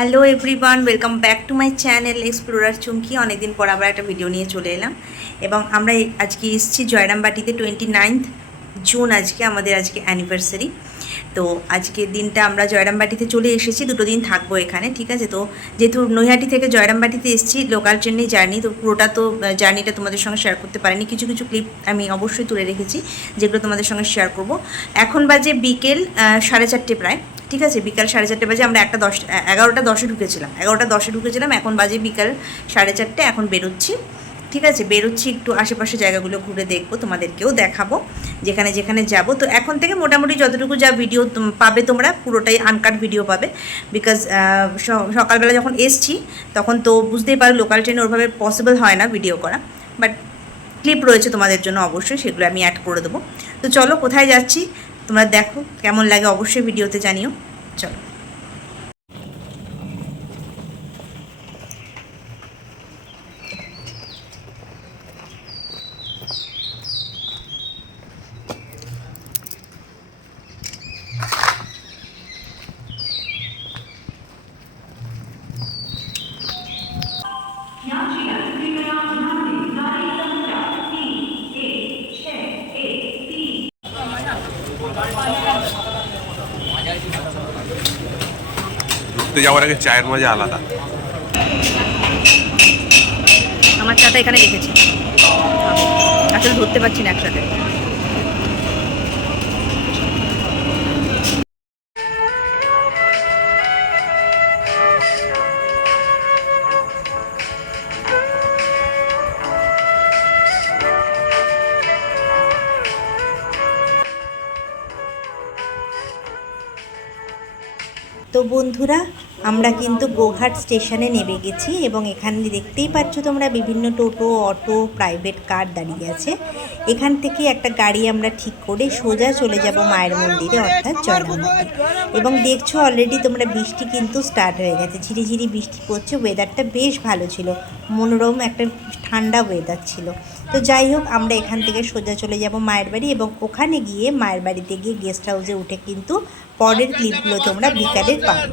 Hello everyone welcome back to my channel explorer Chumki অনেকদিন পর আবার একটা ভিডিও নিয়ে চলে এলাম। এবং আমরা আজকে এসেছি জয়রামবাটিতে টোয়েন্টি নাইনথ জুন আজকে আমাদের আজকে অ্যানিভার্সারি তো আজকে দিনটা আমরা জয়রামবাটিতে চলে এসেছি, দুটো দিন থাকব এখানে, ঠিক আছে? তো যেহেতু নৈহাটি থেকে জয়রামবাটিতে এসেছি লোকাল ট্রেনেই জার্নি তো পুরোটা তো জার্নিটা তোমাদের সঙ্গে শেয়ার করতে পারিনি। কিছু কিছু ক্লিপ আমি অবশ্যই তুলে রেখেছি, যেগুলো তোমাদের সঙ্গে শেয়ার করব। এখন বাজে বিকেল সাড়ে চারটে প্রায়। ঠিক আছে? বিকাল সাড়ে চারটে বাজে আমরা একটা দশ, এগারোটা দশে ঢুকেছিলাম। এগারোটা দশে ঢুকেছিলাম, এখন বাজে বিকাল সাড়ে চারটে, এখন বেরোচ্ছি। ঠিক আছে? বেরোচ্ছি, একটু আশেপাশে জায়গাগুলো ঘুরে দেখব, তোমাদেরকেও দেখাবো, যেখানে যেখানে যাব। তো এখন থেকে মোটামুটি যতটুকু যা ভিডিও পাবে তোমরা, পুরোটাই আনকাট ভিডিও পাবে। বিকজ সকালবেলা যখন এসছি, তখন তো বুঝতেই পারো লোকাল ট্রেনে ওরভাবে পসিবল হয় না ভিডিও করা। বাট ক্লিপ রয়েছে তোমাদের জন্য অবশ্যই, সেগুলো আমি অ্যাড করে দেবো। তো চলো, কোথায় যাচ্ছি? তোমরা দেখো, কেমন লাগে অবশ্যই ভিডিওতে জানিও। চলো ঘুরতে যাওয়ার আগে চায়ের মজা আলাদা। আমার চাটা এখানে রেখেছি। আসলে ধরতে পারছি না একসাথে। তো বন্ধুরা, আমরা কিন্তু গোঘাট স্টেশনে নেমে গেছি এবং এখানে দেখতেই পাচ্ছ তোমরা বিভিন্ন টোটো, অটো প্রাইভেট কার দাঁড়িয়ে আছে। এখান থেকে একটা গাড়ি আমরা ঠিক করে সোজা চলে যাব মায়ের মন্দিরে, অর্থাৎ জয়রামবাটি এবং দেখছ অলরেডি তোমরা বৃষ্টি কিন্তু স্টার্ট হয়ে গেছে। ঝিরিঝিরি বৃষ্টি পড়ছে ওয়েদারটা বেশ ভালো ছিল। মনোরম একটা ঠান্ডা ওয়েদার ছিল। তো যাই হোক, আমরা এখান থেকে সোজা চলে যাব মায়ের বাড়ি এবং ওখানে গিয়ে মায়ের বাড়িতে গিয়ে গেস্ট হাউসে উঠে কিন্তু পরের ক্লিপগুলো তোমরা বিকালের পাবে।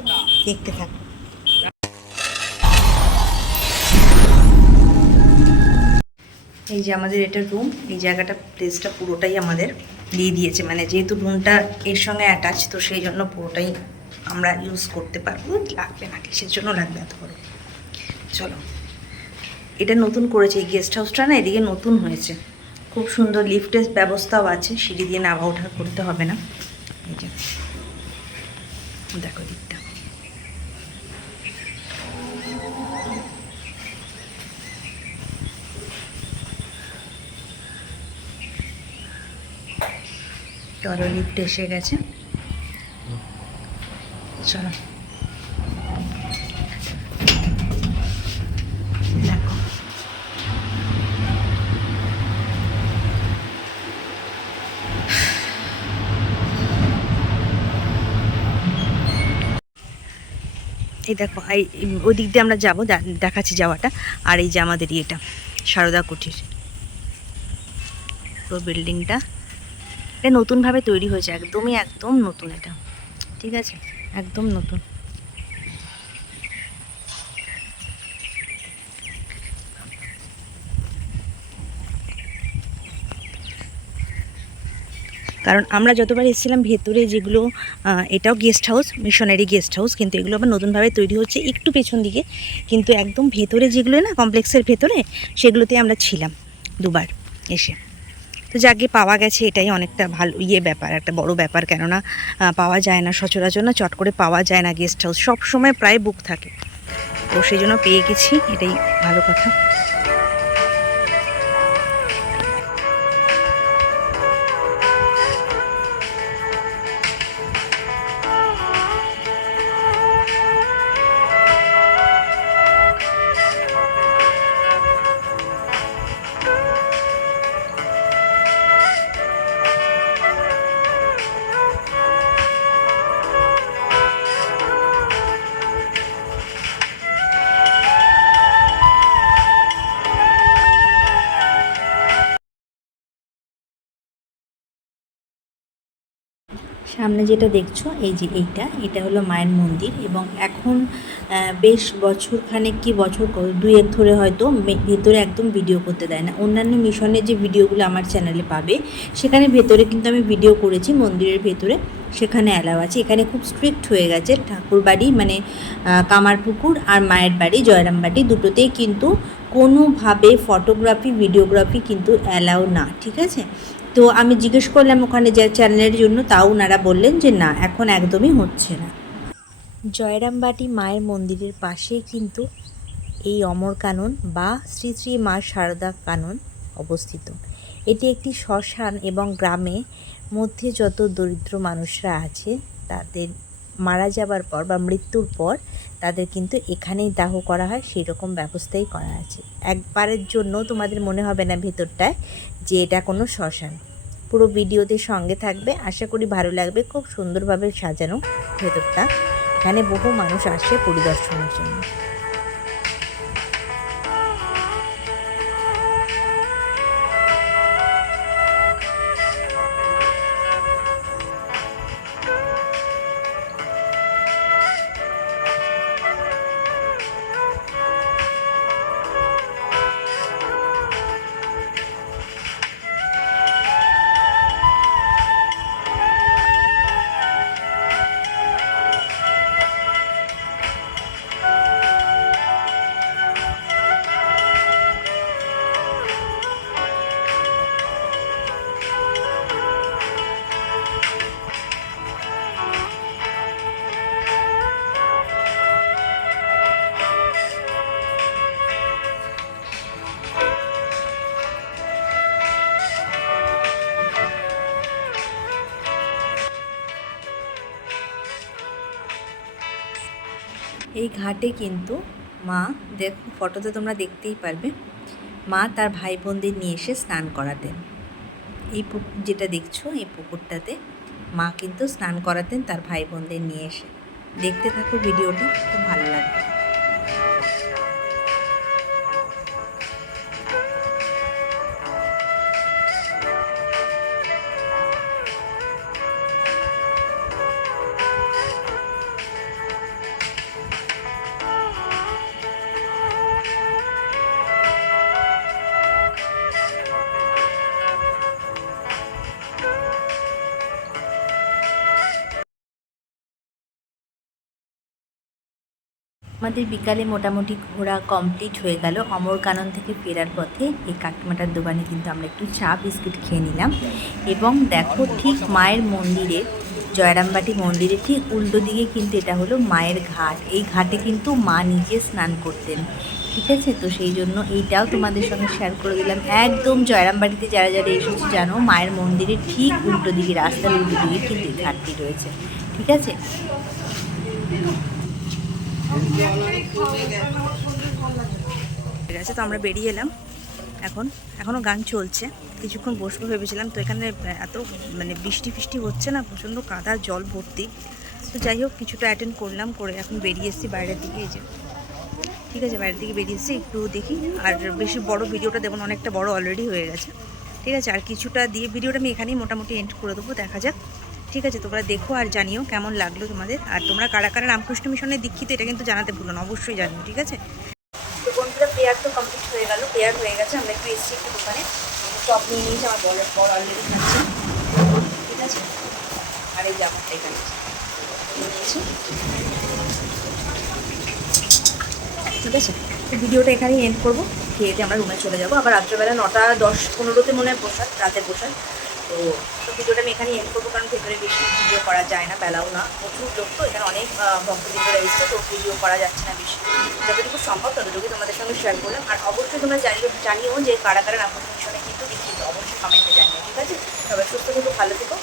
দেখতে থাকো। এই যে আমাদের এটা রুম এই জায়গাটা প্লেসটা পুরোটাই আমাদের দিয়ে দিয়েছে। মানে যেহেতু রুমটা এর সঙ্গে অ্যাটাচ তো সেই জন্য পুরোটাই আমরা ইউজ করতে পারব। লাগবে না, কিসের জন্য লাগবে এত বড়? চলো। এটা নতুন করেছে, এই গেস্ট হাউসটা না এদিকে নতুন হয়েছে। খুব সুন্দর লিফটের ব্যবস্থাও আছে, সিঁড়ি দিয়ে নামা ওঠা করতে হবে না। এই যে, দেখো দিকটা। চলো লিফট এসে গেছে। চলো দেখো এই দেখো, এই ওই দিক দিয়ে আমরা যাব দেখাচ্ছি যাওয়াটা। আর এই যে আমাদের ইয়েটা, সারদা কুঠির পুরো বিল্ডিংটা। এটা নতুনভাবে তৈরি হয়েছে, একদমই, একদম নতুন এটা। ঠিক আছে? একদম নতুন। কারণ আমরা যতবার এসেছিলাম ভেতরে যেগুলো এটাও guest house missionary guest house কিন্তু এগুলো আবার নতুনভাবে তৈরি হচ্ছে একটু পেছন দিকে। কিন্তু একদম ভেতরে যেগুলো না কমপ্লেক্সের ভেতরে, সেগুলোতে আমরা ছিলাম দুবার এসে। তো যাকে পাওয়া গেছে এটাই অনেকটা ভালো ইয়ে ব্যাপার, একটা বড় ব্যাপার। কেননা পাওয়া যায় না সচরাচর না, চট করে পাওয়া যায় না গেস্ট হাউস সব সময় প্রায় বুক থাকে। তো সেই জন্য পেয়ে গেছি, এটাই ভালো কথা। সামনে যেটা দেখছ, এই যে এইটা, এটা হলো মায়ের মন্দির এবং এখন বেশ বছর খানেক কি বছর দুয়ের ধরে হয়তো ভেতরে একদম ভিডিও করতে দেয় না। অন্যান্য মিশনের যে ভিডিওগুলো আমার চ্যানেলে পাবে, সেখানে ভেতরে কিন্তু আমি ভিডিও করেছি মন্দিরের ভেতরে। সেখানে অ্যালাউ আছে। এখানে খুব স্ট্রিক্ট হয়ে গেছে ঠাকুর বাড়ি মানে কামারপুকুর আর মায়ের বাড়ি জয়রামবাটি দুটোতেই কিন্তু কোনোভাবে ফটোগ্রাফি ভিডিওগ্রাফি কিন্তু অ্যালাউ না, ঠিক আছে? তো আমি জিজ্ঞেস করলাম ওখানে যে চ্যানেলের জন্য, তাও ওনারা বললেন যে না, এখন একদমই হচ্ছে না। জয়রামবাটি মায়ের মন্দিরের পাশেই কিন্তু এই অমর কানন বা শ্রী শ্রী মা শারদা কানন অবস্থিত। এটি একটি শ্মশান এবং গ্রামে মধ্যে যত দরিদ্র মানুষরা আছে, তাদের মারা যাবার পর বা মৃত্যুর পর তাদের কিন্তু এখানেই দাহ করা হয় সেই রকম ব্যবস্থাই করা আছে। একবারের জন্য তোমাদের মনে হবে না ভেতরটায় যে এটা কোনো শ্মশান। পুরো ভিডিওতে সঙ্গে থাকবে, আশা করি ভালো লাগবে, খুব সুন্দরভাবে সাজানো ভেতরটা। এখানে বহু মানুষ আসে পরিদর্শনের জন্য। এই ঘাটে কিন্তু মা, দেখো, ফটোতে তোমরা দেখতেই পারবে, মা তার ভাই বোনদের নিয়ে এসে স্নান করাতেন। এই পুকুর যেটা দেখছ, এই পুকুরটাতে মা কিন্তু স্নান করাতেন তার ভাই বোনদের নিয়ে এসে। দেখতে থাকো ভিডিওটি, খুব ভালো লাগবে। আমাদের বিকালে মোটামুটি ঘোরা কমপ্লিট হয়ে গেল। অমরকানন থেকে ফেরার পথে এই কাকিমাটার দোকানে কিন্তু আমরা একটু চা, বিস্কুট খেয়ে নিলাম। এবং দেখো ঠিক মায়ের মন্দিরে, জয়রামবাটি মন্দিরে ঠিক উল্টো দিকে কিন্তু এটা হলো মায়ের ঘাট। এই ঘাটে কিন্তু মা নিজে স্নান করতেন। ঠিক আছে? তো সেই জন্য এইটাও তোমাদের সঙ্গে শেয়ার করে দিলাম। একদম জয়রামবাটিতে যারা যারা এসেছে জানো, মায়ের মন্দিরের ঠিক উল্টো দিকে, রাস্তার উল্টো দিকে কিন্তু ঘাটটি রয়েছে। ঠিক আছে? ঠিক আছে, তো আমরা বেরিয়ে এলাম। এখন এখনও গান চলছে। কিছুক্ষণ বসবো ভেবেছিলাম, তো এখানে এত মানে বৃষ্টি ফিষ্টি হচ্ছে না, প্রচণ্ড কাদা, জল ভর্তি। তো যাই হোক, কিছুটা অ্যাটেন্ড করলাম, করে এখন বেরিয়ে এসেছি বাইরের দিকে, এই যে। ঠিক আছে, বাইরের দিকে বেরিয়ে এসেছি, একটু দেখি। আর বেশি বড় ভিডিওটা দেখুন, অনেকটা বড় অলরেডি হয়ে গেছে। ঠিক আছে, আর কিছুটা দিয়ে, ভিডিওটা আমি এখানেই মোটামুটি এন্ড করে দেবো, দেখা যাক। ঠিক আছে, তোমরা দেখো আর জানিও কেমন লাগল তোমাদের। আর তোমরা কারা কারা রামকৃষ্ণ মিশনের দীক্ষিত, এটা কিন্তু জানাতে ভুলো না, অবশ্যই জানিও, ঠিক আছে? তো বন্ধুরা, পেয়ার তো কমপ্লিট হয়ে গেল, পেয়ার হয়ে গেছে, আমরা একটু এসেছি একটু দোকানে। চপ নিয়ে নিয়েছি, আমার বড় বড় অলরেডি খাচ্ছে। ঠিক আছে? আর এই জামাটা এখানে নিয়েছি। ঠিক আছে? তো ভিডিওটা এখানেই এন্ড করব। খেয়ে আমরা রুমে চলে যাব। আবার রাত্রেবেলা নটা দশ পনেরোতে মনে হয় বসার রাতের বসার তো ভিডিওটা আমি এখানে এন্ড করব, কারণ ভেতরে বেশি ভিডিও করা যায় না, বেলাও না। প্রচুর লোক তো, এখানে অনেক ভক্তবৃন্দরা এসছে, তো ভিডিও করা যাচ্ছে না বেশি। যতটুকু সম্ভব ততটুকু তোমাদের সঙ্গে শেয়ার করলাম। আর অবশ্যই তোমরা জানিও জানিও যে কারা কারা রামকৃষ্ণ মিশনে কিন্তু দীক্ষিত অবশ্যই কমেন্টে জানিও, ঠিক আছে? সবাই সুস্থ থেকো, ভালো থেকো